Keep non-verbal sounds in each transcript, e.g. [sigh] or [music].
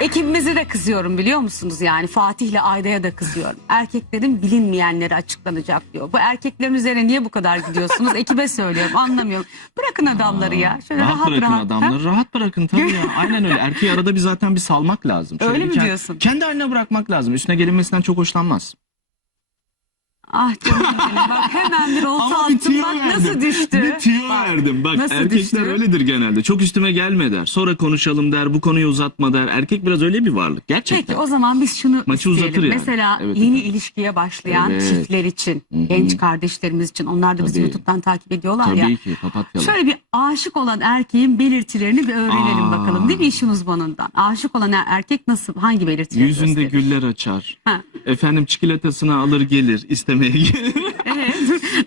Ekibimize de kızıyorum biliyor musunuz yani Fatih'le Ayda'ya da kızıyorum. Erkeklerin bilinmeyenleri açıklanacak diyor. Bu erkeklerin üzerine niye bu kadar gidiyorsunuz? Ekibe söylüyorum anlamıyorum. Bırakın adamları ya. Şöyle Rahat, rahat bırakın rahat. adamları. Rahat bırakın tabii ya. [laughs] Aynen öyle. Erkeği arada bir zaten bir salmak lazım. Şöyle Öyle mi kend- diyorsun? Kendi haline bırakmak lazım. Üstüne gelinmesinden çok hoşlanmaz. Ah canım benim bak hemen bir olta Ama bir attım tüyo bak verdim. nasıl düştü. Bir tüyo Bak, verdim. Bak nasıl erkekler düştü? öyledir genelde. Çok üstüme gelme der. Sonra konuşalım der. Bu konuyu uzatma der. Erkek biraz öyle bir varlık. Gerçekten. Peki o zaman biz şunu Maçı isteyelim. uzatır yani. Mesela Evet yeni efendim. ilişkiye başlayan Evet. çiftler için, genç kardeşlerimiz için onlar da bizi Tabii. YouTube'dan takip ediyorlar ya. Tabii ki papatyalar. Şöyle bir aşık olan erkeğin belirtilerini bir öğrenelim Aa. bakalım. Değil mi işin uzmanından? Aşık olan er- erkek nasıl, hangi belirtileri Yüzünde gösterir? güller açar. Ha. Efendim çikolatasını alır gelir istemeye gelir. Evet.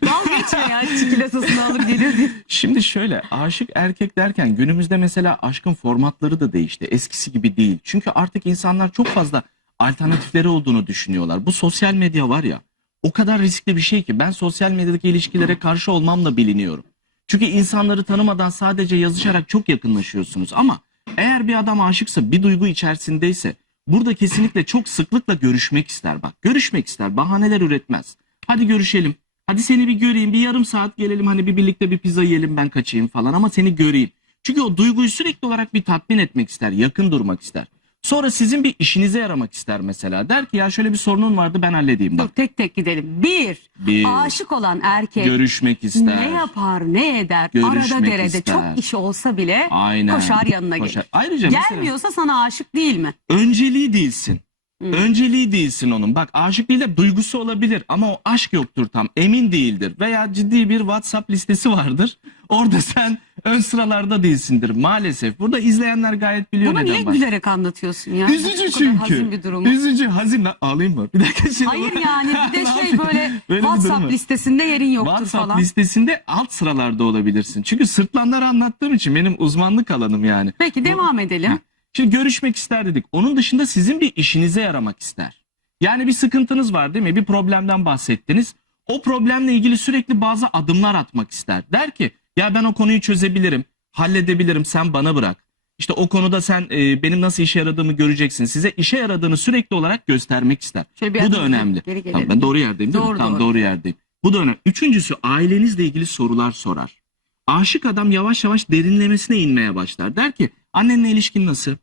Dalga geçiyor ya çikolatasını alır gelir diye. Şimdi şöyle aşık erkek derken günümüzde mesela aşkın formatları da değişti. Eskisi gibi değil. Çünkü artık insanlar çok fazla alternatifleri olduğunu düşünüyorlar. Bu sosyal medya var ya o kadar riskli bir şey ki ben sosyal medyadaki ilişkilere karşı olmamla biliniyorum. Çünkü insanları tanımadan sadece yazışarak çok yakınlaşıyorsunuz ama eğer bir adam aşıksa bir duygu içerisindeyse burada kesinlikle çok sıklıkla görüşmek ister bak. Görüşmek ister bahaneler üretmez. Hadi görüşelim. Hadi seni bir göreyim bir yarım saat gelelim hani bir birlikte bir pizza yiyelim ben kaçayım falan ama seni göreyim. Çünkü o duyguyu sürekli olarak bir tatmin etmek ister, yakın durmak ister. Sonra sizin bir işinize yaramak ister mesela. Der ki ya şöyle bir sorunun vardı ben halledeyim Dur bak. tek tek gidelim. Bir, Bir, aşık olan erkek görüşmek ister. ne yapar, ne eder? Görüşmek Arada derede ister. çok işi olsa bile Aynen. koşar yanına Koşar. gelir. Ayrıca mesela Gelmiyorsa sana aşık değil mi? önceliği değilsin. Hmm. Önceliği değilsin onun. Bak aşık değil de duygusu olabilir ama o aşk yoktur tam. Emin değildir. Veya ciddi bir WhatsApp listesi vardır. Orada sen ön sıralarda değilsindir maalesef. Burada izleyenler gayet biliyor Bunu neden niye bak. gülerek anlatıyorsun ya? Üzücü Bu çünkü. Hazin bir durumu. Üzücü, hazin. Ağlayayım mı? Bir dakika şimdi. Hayır yani bir [laughs] de şey böyle Böyle durum WhatsApp var. listesinde yerin yoktur WhatsApp falan. listesinde alt sıralarda olabilirsin. Çünkü sırtlanları anlattığım için benim uzmanlık alanım yani. Peki devam edelim. Heh. Şimdi görüşmek ister dedik. Onun dışında sizin bir işinize yaramak ister. Yani bir sıkıntınız var değil mi? Bir problemden bahsettiniz. O problemle ilgili sürekli bazı adımlar atmak ister. Der ki ya ben o konuyu çözebilirim, halledebilirim sen bana bırak. İşte o konuda sen e, benim nasıl işe yaradığımı göreceksin. Size işe yaradığını sürekli olarak göstermek ister. Şöyle Bu da önemli. Geri Tamam, ben doğru yerdeyim değil Doğru, mi? Tamam doğru. doğru yerdeyim. Bu da önemli. Üçüncüsü ailenizle ilgili sorular sorar. Aşık adam yavaş yavaş derinlemesine inmeye başlar. Der ki annenle ilişkin nasıl?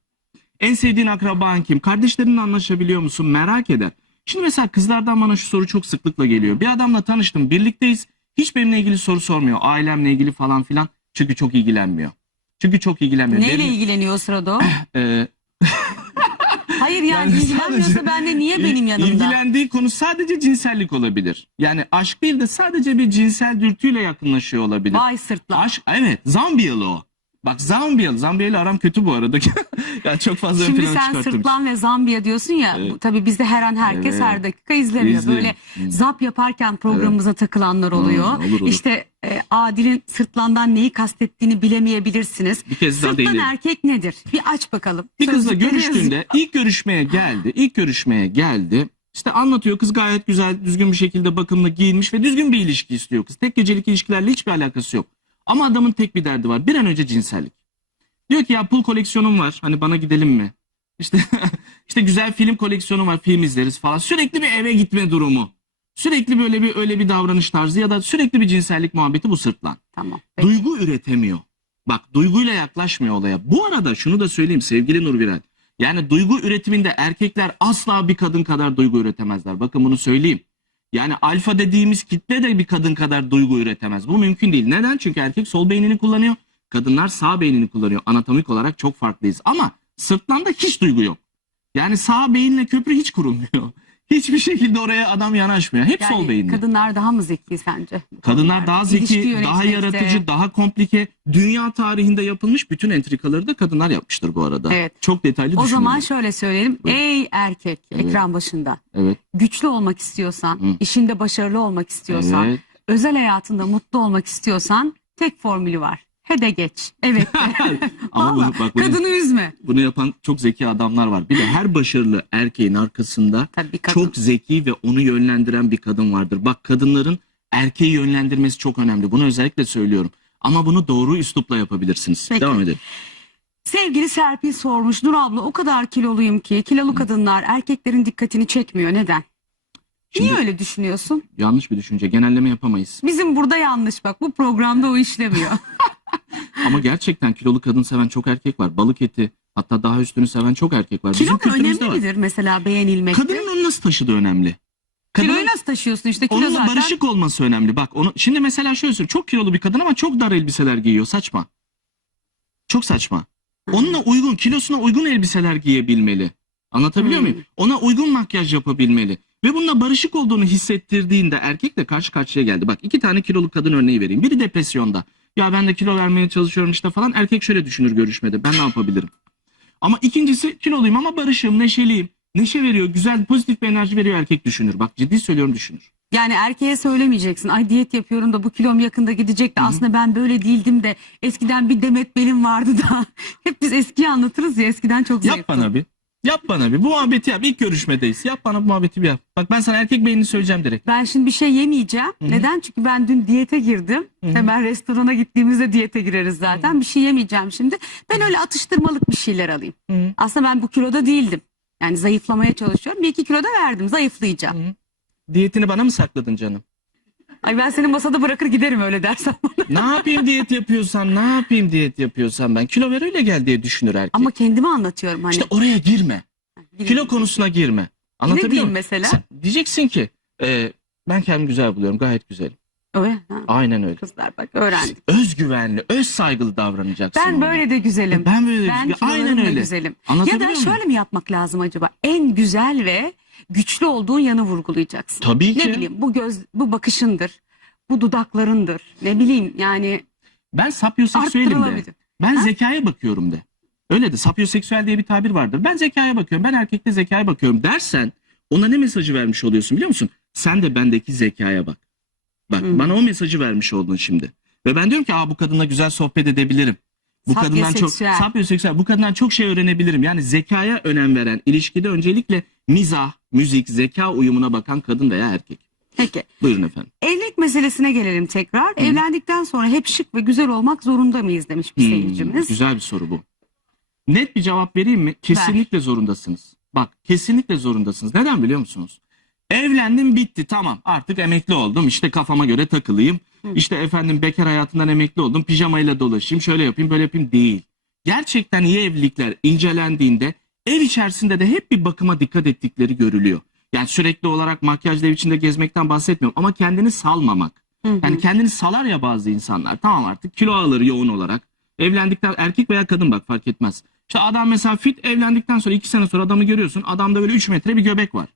En sevdiğin akraban kim? Kardeşlerinle anlaşabiliyor musun? Merak eder. Şimdi mesela kızlardan bana şu soru çok sıklıkla geliyor. Bir adamla tanıştım, birlikteyiz. Hiç benimle ilgili soru sormuyor. Ailemle ilgili falan filan. Çünkü çok ilgilenmiyor. Çünkü çok ilgilenmiyor. Neyle Benim- ilgileniyor o sırada o? [clears throat] Ee, Hayır yani, Yani ilgilenmiyorsa sadece- ben de niye benim yanımda? İlgilendiği konu sadece cinsellik olabilir. Yani aşk değil de sadece bir cinsel dürtüyle yakınlaşıyor olabilir. Vay sırtlan. Aşk evet Zambiyalı o. Bak Zambiyalı. Zambiyalı aram kötü bu arada. [laughs] yani çok fazla ön Şimdi plana sen sırtlan ve Zambiya diyorsun ya. Evet. bu- Tabii bizde her an herkes Evet. her dakika izlemiyor. İzleyin. Böyle Hı. zap yaparken programımıza takılanlar oluyor. Hmm, olur, olur. İşte e, Adil'in sırtlandan neyi kastettiğini bilemeyebilirsiniz. Bir kez daha Sırtlan değinelim. erkek nedir? Bir aç bakalım. Bir kızla görüştüğünde ilk görüşmeye geldi. İlk görüşmeye geldi. İşte anlatıyor kız gayet güzel düzgün bir şekilde bakımlı giyinmiş ve düzgün bir ilişki istiyor kız. Tek gecelik ilişkilerle hiçbir alakası yok. Ama adamın tek bir derdi var. Bir an önce cinsellik. Diyor ki ya pul koleksiyonum var. Hani bana gidelim mi? İşte [laughs] işte güzel film koleksiyonum var. Film izleriz falan. Sürekli bir eve gitme durumu. Sürekli böyle bir öyle bir davranış tarzı ya da sürekli bir cinsellik muhabbeti bu sırtlan. Tamam. peki. Duygu üretemiyor. Bak duyguyla yaklaşmıyor olaya. Bu arada şunu da söyleyeyim sevgili Nur Birel. Yani duygu üretiminde erkekler asla bir kadın kadar duygu üretemezler. Bakın bunu söyleyeyim. Yani alfa dediğimiz kitle de bir kadın kadar duygu üretemez. Bu mümkün değil. Neden? Çünkü erkek sol beynini kullanıyor. Kadınlar sağ beynini kullanıyor. Anatomik olarak çok farklıyız. Ama sırtlanda hiç duygu yok. Yani sağ beyinle köprü hiç kurulmuyor. Hiçbir şekilde oraya adam yanaşmıyor. Hep Yani sol beyinli. kadınlar daha mı zeki sence? Kadınlar daha zeki, daha yaratıcı, daha komplike. Dünya tarihinde yapılmış bütün entrikaları da kadınlar yapmıştır bu arada. Evet. Çok detaylı O zaman şöyle söyleyelim. Buyurun. Ey erkek Evet. ekran başında. Evet. Güçlü olmak istiyorsan, Hı. işinde başarılı olmak istiyorsan, Evet. özel hayatında mutlu olmak istiyorsan tek formülü var. Hede geç. Evet. [laughs] Ama bunu, bak bunu, kadını üzme. bunu yapan çok zeki adamlar var. Bir de her başarılı erkeğin arkasında Tabii kadın. çok zeki ve onu yönlendiren bir kadın vardır. Bak kadınların erkeği yönlendirmesi çok önemli. Bunu özellikle söylüyorum. Ama bunu doğru üslupla yapabilirsiniz. Peki. Devam edelim. Sevgili Serpil sormuş. Nur abla o kadar kiloluyum ki kilolu kadınlar erkeklerin dikkatini çekmiyor. Neden? Şimdi Niye öyle düşünüyorsun? yanlış bir düşünce. Genelleme yapamayız. Bizim burada yanlış bak. Bu programda o işlemiyor. [laughs] Ama gerçekten kilolu kadın seven çok erkek var. Balık eti hatta daha üstünü seven çok erkek var. Bizim Kilo kültürümüzde önemli var. midir mesela beğenilmekte? Kadının onu nasıl taşıdığı önemli. Kiloyu nasıl taşıyorsun işte kilo onunla zaten. barışık olması önemli. Bak onu şimdi mesela şöyle söyleyeyim. Çok kilolu bir kadın ama çok dar elbiseler giyiyor. Saçma. Çok saçma. Onunla uygun, kilosuna uygun elbiseler giyebilmeli. Anlatabiliyor muyum? Ona uygun makyaj yapabilmeli. Ve bununla barışık olduğunu hissettirdiğinde erkekle karşı karşıya geldi. Bak iki tane kiloluk kadın örneği vereyim. Biri depresyonda. Ya ben de kilo vermeye çalışıyorum işte falan. Erkek şöyle düşünür görüşmede. Ben ne yapabilirim? Ama ikincisi kiloluyum ama barışığım, neşeliyim. Neşe veriyor, güzel, pozitif bir enerji veriyor erkek düşünür. Bak ciddi söylüyorum düşünür. Yani erkeğe söylemeyeceksin. Ay diyet yapıyorum da bu kilom yakında gidecek de aslında ben böyle değildim de eskiden bir demet belim vardı da. [laughs] Hep biz eskiyi anlatırız ya eskiden çok zayıftım. Yap bana bir. Yap bana bir. Bu muhabbeti yap. İlk görüşmedeyiz. Yap bana bu muhabbeti bir yap. Bak ben sana erkek beynini söyleyeceğim direkt. Ben şimdi bir şey yemeyeceğim. Neden? Çünkü ben dün diyete girdim. Hemen restorana gittiğimizde diyete gireriz zaten. Bir şey yemeyeceğim şimdi. Ben öyle atıştırmalık bir şeyler alayım. Hı. Aslında ben bu kiloda değildim. Yani zayıflamaya çalışıyorum. Bir iki kilo da verdim. Zayıflayacağım. Diyetini bana mı sakladın canım? Ay ben seni masada bırakır giderim öyle dersen bana. [laughs] ne yapayım diyet yapıyorsam, ne yapayım diyet yapıyorsam ben. Kilo ver öyle gel diye düşünür erkek. Ama kendime anlatıyorum hani. işte oraya girme. Bilmiyorum. Kilo konusuna girme. Anlatabiliyor diyeyim muyum? mesela? Sen diyeceksin ki e, ben kendimi güzel buluyorum. Gayet güzelim. Öyle. Ha. Aynen öyle. Kızlar bak öğrendik. Özgüvenli, öz saygılı davranacaksın. Ben ona. böyle de güzelim. Ben böyle de Ben güzel- Aynen öyle. güzelim. Ya da muyum? şöyle mi yapmak lazım acaba? En güzel ve güçlü olduğun yanı vurgulayacaksın. Tabii ki. Ne bileyim bu göz bu bakışındır. Bu dudaklarındır. Ne bileyim yani Ben sapyoseksüelim de. Ben Ha? zekaya bakıyorum de. Öyle de sapyoseksüel diye bir tabir vardır. Ben zekaya bakıyorum. Ben erkekte zekaya bakıyorum dersen ona ne mesajı vermiş oluyorsun biliyor musun? Sen de bendeki zekaya bak. Bak Hmm. bana o mesajı vermiş oldun şimdi. Ve ben diyorum ki Aa, bu kadınla güzel sohbet edebilirim. Bu kadından çok Sapyoseksüel. Bu kadından çok şey öğrenebilirim. Yani zekaya önem veren, ilişkide öncelikle mizah, müzik, zeka uyumuna bakan kadın veya erkek. Peki. Buyurun efendim. Evlilik meselesine gelelim tekrar. Evlendikten sonra hep şık ve güzel olmak zorunda mıyız demiş bir Hmm, seyircimiz. Güzel bir soru bu. Net bir cevap vereyim mi? Kesinlikle zorundasınız. Bak kesinlikle zorundasınız. Neden biliyor musunuz? Evlendim bitti tamam artık emekli oldum işte kafama göre takılayım. İşte efendim bekar hayatından emekli oldum pijamayla dolaşayım şöyle yapayım böyle yapayım değil. Gerçekten iyi evlilikler incelendiğinde ev içerisinde de hep bir bakıma dikkat ettikleri görülüyor. Yani sürekli olarak makyajla ev içinde gezmekten bahsetmiyorum ama kendini salmamak. Hı hı. Yani kendini salar ya bazı insanlar. Tamam artık kilo alır yoğun olarak. Evlendikten erkek veya kadın bak fark etmez. İşte adam mesela fit evlendikten sonra iki sene sonra adamı görüyorsun. Adamda böyle 3 metre bir göbek var.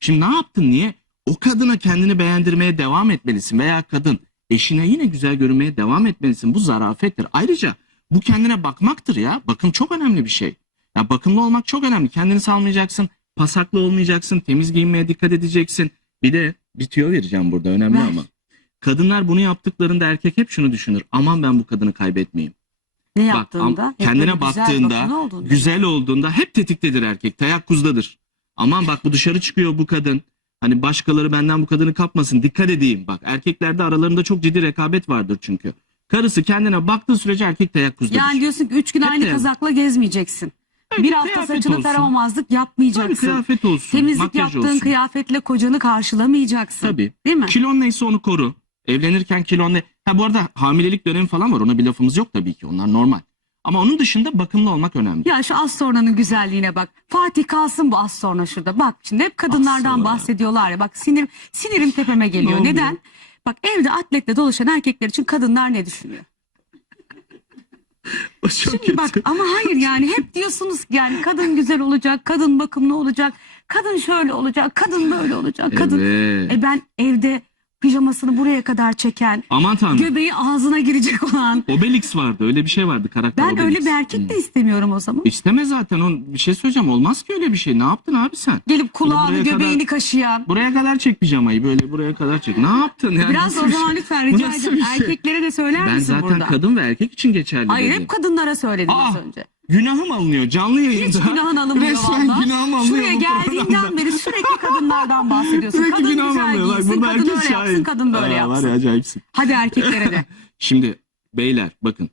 Şimdi ne yaptın niye? O kadına kendini beğendirmeye devam etmelisin veya kadın eşine yine güzel görünmeye devam etmelisin. Bu zarafettir. Ayrıca bu kendine bakmaktır ya. Bakım çok önemli bir şey. Ya bakımlı olmak çok önemli. Kendini salmayacaksın. Pasaklı olmayacaksın. Temiz giyinmeye dikkat edeceksin. Bir de bir tüyo vereceğim burada önemli Ver. ama. Kadınlar bunu yaptıklarında erkek hep şunu düşünür. Aman ben bu kadını kaybetmeyeyim. Ne Bak, yaptığında? hep kendine güzel baktığında, olduğunda. Güzel olduğunda hep tetiktedir erkek. Teyakkuzdadır. Aman bak bu dışarı çıkıyor bu kadın. Hani başkaları benden bu kadını kapmasın. Dikkat edeyim. Bak erkeklerde aralarında çok ciddi rekabet vardır çünkü. Karısı kendine baktığı sürece erkek teyakkuzdadır. Yani diyorsun ki üç gün Hep aynı de- kazakla gezmeyeceksin. Evet, bir hafta kıyafet saçını olsun. taramamazlık Tabii yapmayacaksın. kıyafet olsun. Temizlik makyaj yaptığın olsun. kıyafetle kocanı karşılamayacaksın. Tabii. Değil mi? Kilon neyse onu koru. Evlenirken kilon ne? Ha bu arada hamilelik dönemi falan var. Ona bir lafımız yok tabii ki. Onlar normal. Ama onun dışında bakımlı olmak önemli. Ya şu az sonranın güzelliğine bak. Fatih kalsın bu az sonra şurada. Bak şimdi hep kadınlardan sonra. bahsediyorlar ya. Bak sinir sinirim tepeme geliyor. Ne oluyor? Neden? Bak evde atletle dolaşan erkekler için kadınlar ne düşünüyor? [laughs] O çok Şimdi bak ama hayır yani hep diyorsunuz ki yani kadın güzel olacak, kadın bakımlı olacak, kadın şöyle olacak, kadın böyle olacak, kadın. Evet. E ben evde pijamasını buraya kadar çeken, Aman tanrım. göbeği ağzına girecek olan. Obelix vardı. Öyle bir şey vardı karakter Ben Obelix. öyle bir erkek de istemiyorum o zaman. İsteme zaten. On, bir şey söyleyeceğim. Olmaz ki öyle bir şey. Ne yaptın abi sen? Gelip kulağını, buraya göbeğini kadar- kaşıyan. Buraya kadar çek pijamayı. Böyle buraya kadar çek. Ne yaptın? Yani Biraz nasıl o bir zaman şey? lütfen Bu rica nasıl ediyorum. bir şey? Erkeklere de söyler Ben misin zaten burada? kadın ve erkek için geçerli Hayır dedim. hep kadınlara söyledim Aa, az önce. Günahım alınıyor. Canlı yayında. Hiç günahın alınmıyor Resmen valla. günahım alınıyor Şuraya bu geldiğinden programda. beri sürekli kadınlardan [laughs] bahsediyorsun. Sürekli kadın günahım güzel alınıyor. Bak burada kadın herkes öyle yapsın, şahit. kadın böyle Aa, Var yapsın. ya acayipsin. Hadi erkeklere de. [laughs] Şimdi beyler bakın.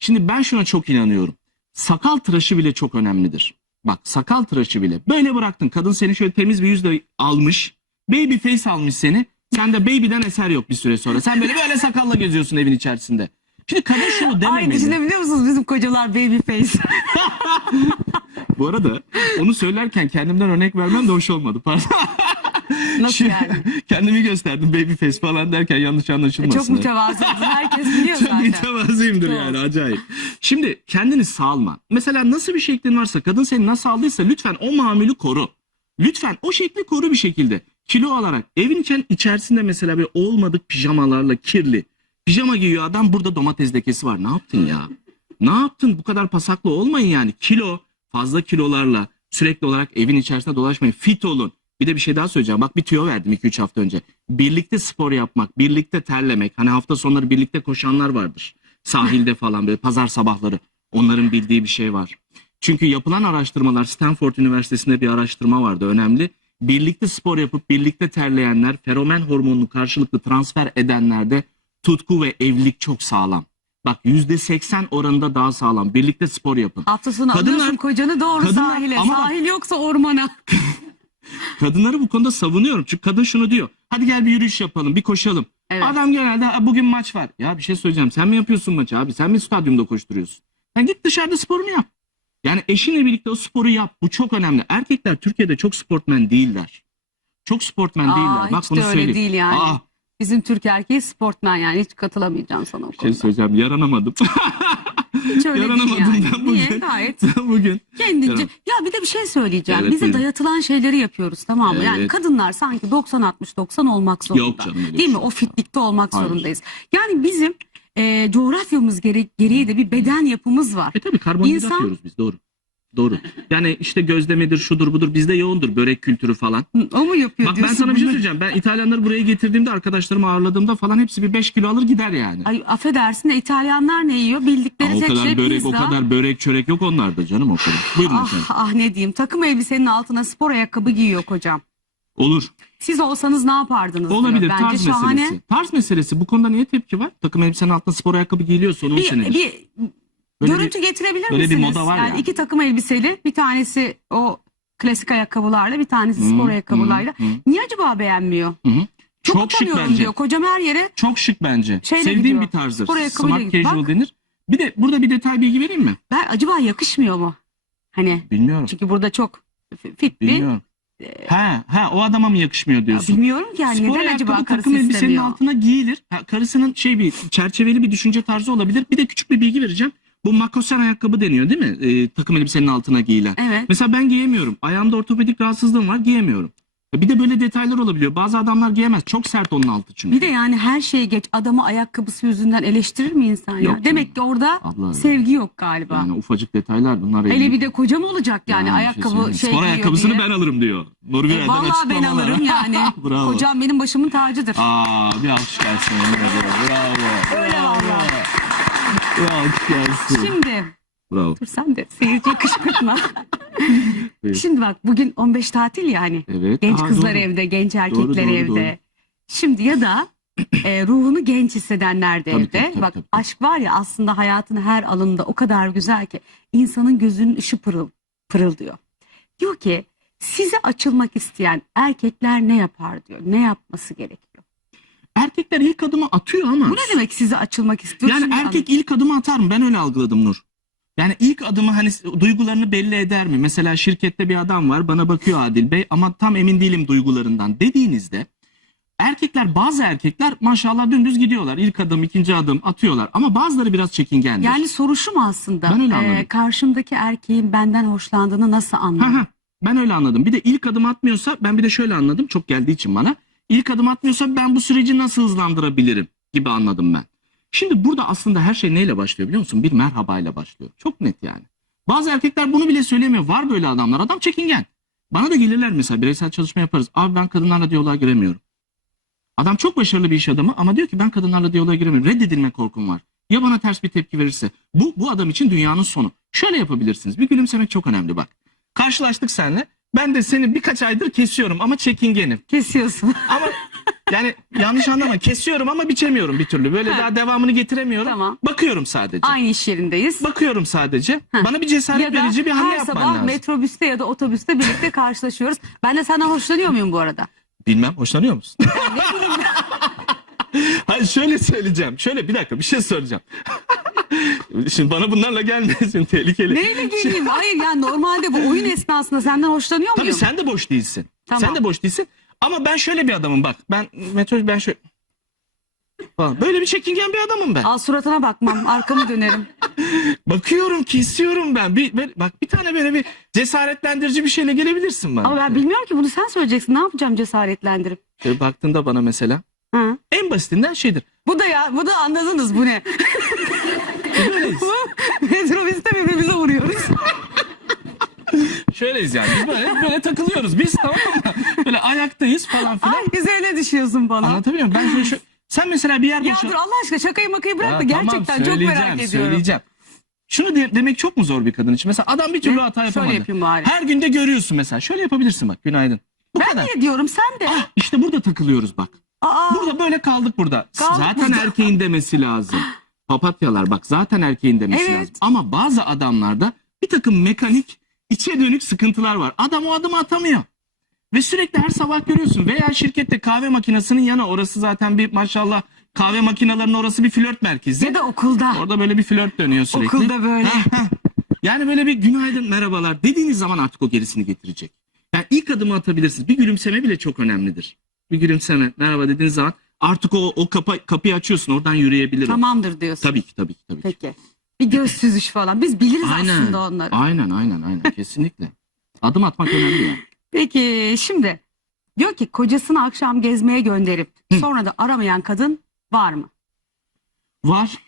Şimdi ben şuna çok inanıyorum. sakal tıraşı bile çok önemlidir. Bak sakal tıraşı bile. Böyle bıraktın. Kadın seni şöyle temiz bir yüzle almış. Baby face almış seni. Sen de baby'den eser yok bir süre sonra. Sen böyle böyle sakalla geziyorsun evin içerisinde. Şimdi kadın şunu Ay dememeli. düşünebiliyor musunuz bizim kocalar baby face. [laughs] Bu arada onu söylerken kendimden örnek vermem de hoş olmadı. Pardon. Nasıl Şimdi yani? Kendimi gösterdim baby face falan derken yanlış anlaşılmasın. Çok mütevazı. Herkes biliyor Çok zaten. mütevazıyımdır Çok. yani acayip. Şimdi kendini salma. Mesela nasıl bir şeklin varsa kadın seni nasıl aldıysa lütfen o mamülü koru. Lütfen o şekli koru bir şekilde. Kilo alarak evin içerisinde mesela böyle olmadık pijamalarla kirli. Pijama giyiyor adam burada domates lekesi var. Ne yaptın ya? Ne yaptın? Bu kadar pasaklı olmayın yani. Kilo, fazla kilolarla sürekli olarak evin içerisinde dolaşmayın. Fit olun. Bir de bir şey daha söyleyeceğim. Bak bir tüyo verdim 2-3 hafta önce. Birlikte spor yapmak, birlikte terlemek. Hani hafta sonları birlikte koşanlar vardır. Sahilde falan böyle pazar sabahları. Onların bildiği bir şey var. Çünkü yapılan araştırmalar Stanford Üniversitesi'nde bir araştırma vardı önemli. Birlikte spor yapıp birlikte terleyenler feromen hormonunu karşılıklı transfer edenlerde tutku ve evlilik çok sağlam. Bak %80 oranında daha sağlam. Birlikte spor yapın. Hafta sonu Kadınlar- alıyorsun kocanı doğru kadınlar- sahile. ama Sahil yoksa ormana. [laughs] Kadınları bu konuda savunuyorum. Çünkü kadın şunu diyor. Hadi gel bir yürüyüş yapalım, bir koşalım. Evet. Adam genelde "Ha, bugün maç var. Ya bir şey söyleyeceğim. Sen mi yapıyorsun maçı abi? Sen mi stadyumda koşturuyorsun? Sen git dışarıda sporunu yap. Yani eşinle birlikte o sporu yap. Bu çok önemli. Erkekler Türkiye'de çok sportmen değiller. Çok sportmen Aa, değiller. Bak hiç bunu de öyle söyleyeyim. değil yani. Aa, Bizim Türk erkeği sportmen yani hiç katılamayacağım sana o şey konuda. söyleyeceğim. Yaranamadım. Hiç öyle değil yaranamadım yani. ben bugün. Niye? Gayet [laughs] bugün. kendince. Yaran- Ya bir de bir şey söyleyeceğim. Evet, Bize buyurun. dayatılan şeyleri yapıyoruz tamam mı? Yani Evet. kadınlar sanki 90-60-90 olmak zorunda. Yok canım, öyle bir Değil mi? şey O fitlikte olmak Hayır. zorundayız. Yani bizim e, coğrafyamız gere gereği de bir beden yapımız var. E tabii karbonhidrat İnsan- yiyoruz biz doğru. Doğru. Yani işte gözlemedir, şudur budur bizde yoğundur börek kültürü falan. O mu yapıyor Bak ben diyorsun sana bir şey bunu? söyleyeceğim. Ben İtalyanları buraya getirdiğimde arkadaşlarımı ağırladığımda falan hepsi bir 5 kilo alır gider yani. Ay affedersin de İtalyanlar ne yiyor? Bildikleri Ama o tek kadar şey börek, pizza. o kadar börek çörek yok onlarda canım o kadar. Buyurun Ah, efendim. ah ne diyeyim takım elbisenin altına spor ayakkabı giyiyor kocam. Olur. Siz olsanız ne yapardınız? diyor. Olabilir Bence tarz şahane. meselesi. Tarz meselesi. Bu konuda niye tepki var? Takım elbisenin altına spor ayakkabı giyiliyor son 10 Bir, senedir. bir Böyle görüntü getirebilir böyle bir misiniz? moda var yani, iki takım elbiseli bir tanesi o klasik ayakkabılarla bir tanesi Hı, spor hı, ayakkabılarla. hı. Niye acaba beğenmiyor? Hı hı. Çok, Çok şık utanıyorum bence. diyor. Kocam her yere Çok şık bence. Şeyle Sevdiğim gidiyor. bir tarzdır. Spor ayakkabıyla Smart gidiyor. casual Bak. denir. Bir de burada bir detay bilgi vereyim mi? ben acaba yakışmıyor mu? Hani Bilmiyorum. çünkü burada çok fit bir Bilmiyorum. Ha, ha o adama mı yakışmıyor Ya diyorsun? bilmiyorum ki yani Spor neden ayakkabı acaba takım karısı elbisenin istemiyor? altına giyilir. Ha, karısının şey bir çerçeveli bir düşünce tarzı olabilir. Bir de küçük bir bilgi vereceğim. Bu makosen ayakkabı deniyor değil mi? Ee, takım elbisenin altına giyilen. Evet. Mesela ben giyemiyorum. Ayağımda ortopedik rahatsızlığım var giyemiyorum. Ya Bir de böyle detaylar olabiliyor. Bazı adamlar giyemez. Çok sert onun altı çünkü. Bir de yani her şeye geç adamı ayakkabısı yüzünden eleştirir mi insan ya? Yok. Demek ki orada Abla, sevgi yok galiba. yani ufacık detaylar bunlar. Hele bir de kocam olacak yani, Yani bir şey ayakkabı söyleyeyim. şey Spor giyiyor ayakkabısını diye. ben alırım diyor. Nurgül E, Vallahi ben alırım yani. [laughs] Bravo. Kocam benim başımın tacıdır. Aa bir alkış gelsin. Bravo. Bravo. Öyle valla. Bir alkış gelsin. Şimdi Bravo. dur sen de seyirciyi kışkırtma. Buyur. Şimdi bak bugün 15 tatil ya hani. Evet. Genç Aa, kızlar doğru. evde, genç erkekler doğru, evde. doğru. Şimdi ya da e, ruhunu genç hissedenler de Tabii, evde. tabii, tabii, Bak tabii. aşk var ya aslında hayatın her alanında o kadar güzel ki insanın gözünün ışığı pırıl, pırıldıyor. Diyor ki size açılmak isteyen erkekler ne yapar diyor. Ne yapması gerekiyor? Erkekler ilk adımı atıyor ama. Bu ne demek size açılmak istiyorsun? Yani erkek ilk adımı atar mı? Ben öyle algıladım Nur. Yani ilk adımı hani duygularını belli eder mi? Mesela şirkette bir adam var bana bakıyor Adil Bey ama tam emin değilim duygularından dediğinizde erkekler bazı erkekler maşallah dümdüz gidiyorlar. İlk adım ikinci adım atıyorlar ama bazıları biraz çekingendir. Yani soru şu mu aslında? Ben öyle Ee, anladım. karşımdaki erkeğin benden hoşlandığını nasıl anlarım? Ben öyle anladım. Bir de ilk adım atmıyorsa ben bir de şöyle anladım. Çok geldiği için bana. İlk adım atmıyorsa ben bu süreci nasıl hızlandırabilirim gibi anladım ben. Şimdi burada aslında her şey neyle başlıyor biliyor musun? Bir merhabayla başlıyor. Çok net yani. Bazı erkekler bunu bile söylemiyor. Var böyle adamlar. Adam çekingen. Bana da gelirler mesela bireysel çalışma yaparız. Abi ben kadınlarla diyaloğa giremiyorum. Adam çok başarılı bir iş adamı ama diyor ki ben kadınlarla diyaloğa giremiyorum. Reddedilme korkum var. Ya bana ters bir tepki verirse? Bu, bu adam için dünyanın sonu. Şöyle yapabilirsiniz. Bir gülümsemek çok önemli bak. Karşılaştık seninle. Ben de seni birkaç aydır kesiyorum ama çekingenim. Kesiyorsun. [laughs] Ama Yani yanlış anlama kesiyorum ama biçemiyorum bir türlü. Böyle daha devamını getiremiyorum. Tamam. Bakıyorum sadece. Aynı iş yerindeyiz. Bakıyorum sadece. Bana bir cesaret verici bir hamle her yapman sabah lazım. metrobüste ya da otobüste birlikte karşılaşıyoruz. Ben de senden hoşlanıyor muyum bu arada? Bilmem hoşlanıyor musun? [laughs] [laughs] Hayır şöyle söyleyeceğim. Şöyle bir dakika bir şey soracağım. [laughs] Şimdi bana bunlarla gelmesin tehlikeli. Neyle geleyim? Hayır yani normalde bu oyun esnasında senden hoşlanıyor Tabii muyum? sen de boş değilsin. Tamam. Sen de boş değilsin. Ama ben şöyle bir adamım bak. Ben metro ben şöyle falan. Böyle bir çekingen bir adamım ben. Al suratına bakmam arkamı dönerim. [laughs] Bakıyorum ki istiyorum ben. Bir, bir- bak bir tane böyle bir cesaretlendirici bir şeyle gelebilirsin bana. Ama ben bilmiyorum ki bunu sen söyleyeceksin. Ne yapacağım cesaretlendirip? Şöyle baktığında bana mesela Ha. en basitinden şeydir. Bu da ya bu da anladınız bu ne? Böyleyiz. Metrobüste birbirimize vuruyoruz. Şöyleyiz yani. Biz böyle, böyle takılıyoruz. Biz tamam mı? Böyle ayaktayız falan filan. Ay üzerine düşüyorsun bana. Anlatabiliyor muyum? Ben şöyle, şöyle- sen mesela bir yer Ya boşal- dur Allah aşkına şakayı makayı bırak Ya da gerçekten tamam, çok merak ediyorum. Söyleyeceğim. Şunu de- demek çok mu zor bir kadın için? Mesela adam bir türlü Ne? hata Şöyle yapamadı. yapayım bari. Her günde görüyorsun mesela. Şöyle yapabilirsin bak. Günaydın. Bu Ben kadar. niye diyorum sen de. Ah, işte burada takılıyoruz bak. Aa, Burada böyle kaldık burada. Kaldık zaten burada. erkeğin demesi lazım. [laughs] Papatyalar bak zaten erkeğin demesi Evet. lazım. Ama bazı adamlarda bir takım mekanik içe dönük sıkıntılar var. Adam o adımı atamıyor. Ve sürekli her sabah görüyorsun. Veya şirkette kahve makinesinin yanı orası zaten bir maşallah kahve makinelerinin orası bir flört merkezi. ya da okulda. Orada böyle bir flört dönüyor sürekli. Okulda böyle. Heh, heh. Yani böyle bir günaydın merhabalar dediğiniz zaman artık o gerisini getirecek. Yani ilk adımı atabilirsiniz. Bir gülümseme bile çok önemlidir. Bir gülümseme merhaba dediğiniz zaman artık o, o kapa, kapıyı açıyorsun oradan yürüyebilir o. Tamamdır diyorsun. Tabii ki tabii ki tabii ki. Peki. Bir göz süzüş falan. Biz biliriz Aynen. aslında onları. Aynen aynen aynen [laughs] kesinlikle. Adım atmak önemli yani. Peki şimdi diyor ki kocasını akşam gezmeye gönderip sonra da aramayan kadın var mı? Var.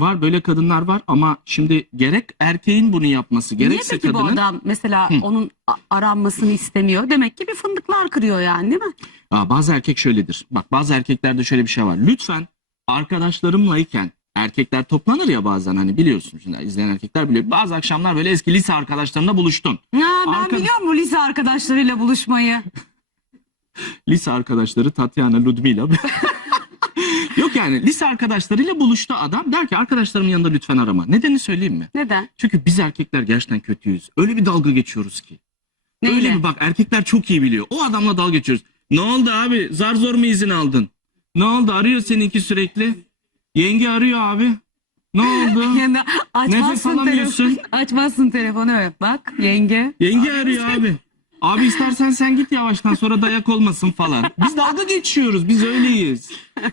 Var böyle kadınlar var ama şimdi gerek erkeğin bunu yapması Niye gerekse peki bu kadının adam mesela onun a- aranmasını istemiyor? Demek ki bir fındıklar kırıyor yani değil mi? Aa, bazı erkek şöyledir. Bak bazı erkeklerde şöyle bir şey var. Lütfen arkadaşlarımlayken erkekler toplanır ya bazen hani biliyorsun şimdi izleyen erkekler biliyor. Bazı akşamlar böyle eski lise arkadaşlarımla buluştun. Ya ben Arka- biliyorum bu lise arkadaşlarıyla buluşmayı. [laughs] Lise arkadaşları Tatyana Ludmila. [laughs] Yok yani lise arkadaşlarıyla buluştu adam. Der ki arkadaşlarımın yanında lütfen arama. Nedenini söyleyeyim mi? Neden? Çünkü biz erkekler gerçekten kötüyüz. Öyle bir dalga geçiyoruz ki. Öyle Neyle? mi bak erkekler çok iyi biliyor. O adamla dalga geçiyoruz. Ne oldu abi? Zar zor mu izin aldın? Ne oldu? Arıyor seninki sürekli. Yenge arıyor abi. Ne oldu? [laughs] Yani açmazsın Nefes alamıyorsun. telefonu. Açmazsın telefonu öyle. Bak yenge. Yenge arıyor abi. Abi istersen sen git yavaştan sonra dayak olmasın falan. Biz dalga geçiyoruz. Biz öyleyiz.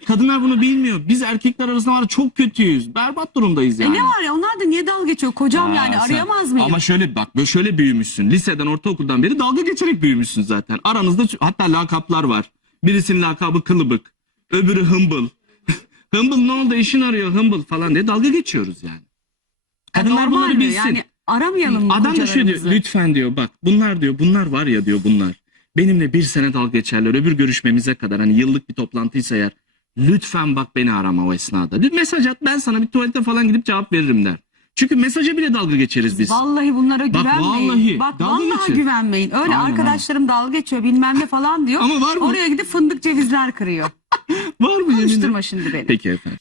Kadınlar bunu bilmiyor. Biz erkekler arasında var ya çok kötüyüz. Berbat durumdayız E yani. ne var ya onlar da niye dalga geçiyor? Kocam Aa, yani sen- arayamaz mıyım? Ama şöyle bak böyle şöyle büyümüşsün. Liseden ortaokuldan beri dalga geçerek büyümüşsün zaten. Aranızda ç- hatta lakaplar var. Birisinin lakabı kılıbık. Öbürü hımbıl. [laughs] hımbıl ne oldu eşin arıyor hımbıl falan diye dalga geçiyoruz yani. Ya Kadınlar normal bunları mi? bilsin. Yani aramayalım mı Adam da şöyle diyor kocalarımızı? lütfen diyor bak bunlar diyor bunlar var ya diyor bunlar. Benimle bir sene dalga geçerler öbür görüşmemize kadar hani yıllık bir toplantıysa eğer. Lütfen bak beni arama o esnada. Bir mesaj at ben sana bir tuvalete falan gidip cevap veririm der. Çünkü mesaja bile dalga geçeriz biz. Vallahi bunlara güvenmeyin. vallahi, Bak dalga vallahi geçiyor. güvenmeyin. Öyle Aynen, arkadaşlarım dalga geçiyor bilmem ne falan diyor. Ama var mı? Oraya gidip fındık cevizler kırıyor. [laughs] Var mı yemin ederim? Konuşturma şimdi beni. Peki efendim.